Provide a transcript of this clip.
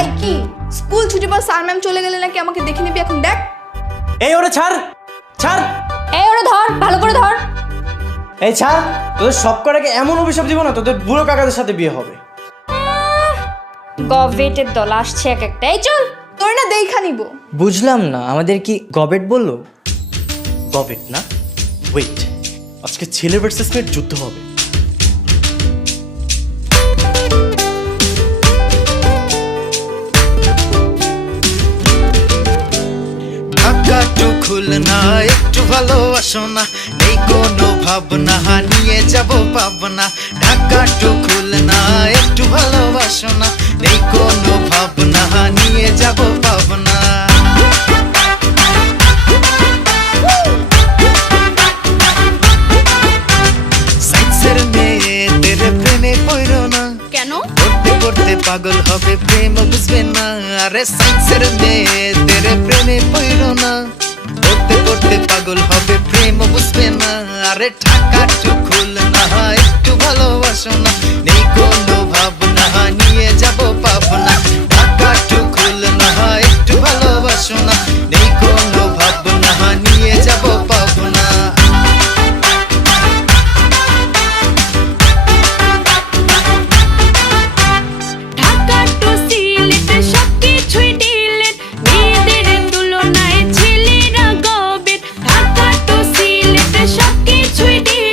এই কি স্কুল ছুটি পর স্যার ম্যাম চলে গেলে নাকি আমাকে দেখে নিবি এখন দেখ। এই ওরে ছাড় ছাড়, এই ওরে ধর, ভালো করে ধর। এই ছাড়, তোদের সব কটাকে এমন অভিশাপ দিব না তোদের বুড়ো কাকাদের সাথে বিয়ে হবে। গভেটের দল আসছে এক একটা, এই চল। তোর না দেখা নিব। বুঝলাম না, আমাদের কি গবেট বললো? গবেট না, ওয়েট, আজকে ছেলে ভার্সেস মেয়ের যুদ্ধ হবে। ঢাকাটু খুলনা একটু ভালোবাসো না, নেই কোনো ভাবনা নিয়ে যাব পাবনা। ঢাকাটু খুলনা একটু ভালোবাসো না, নেই কোনো ভাবনা নিয়ে যাব পাবনা। সাইন্সের মেয়েদের প্রেমে পড়ো না, কেন? পড়তে পড়তে পাগল হবে, প্রেম বুঝবে না। আরে সাইন্সের মেয়েদের প্রেমে পড়ো না, পড়তে পড়তে পাগল হবে, প্রেম বুঝবে না। আরে ঢাকাটু খুলনা একটু ভালোবাসো না, নেই কোনো ভাবনা নিয়ে যাব পাবনা। ঢাকাটু খুলনা একটু ভালোবাসো না, নেই কোনো ভাবনা নিয়ে যাব পাবনা। ঢাকা টু সিলেট সবকিছুই ডিলেট, মেয়েদের তুলনায় ছেলেরা গবেট। ঢাকা টু সিলেট সবকিছুই ডিলেট।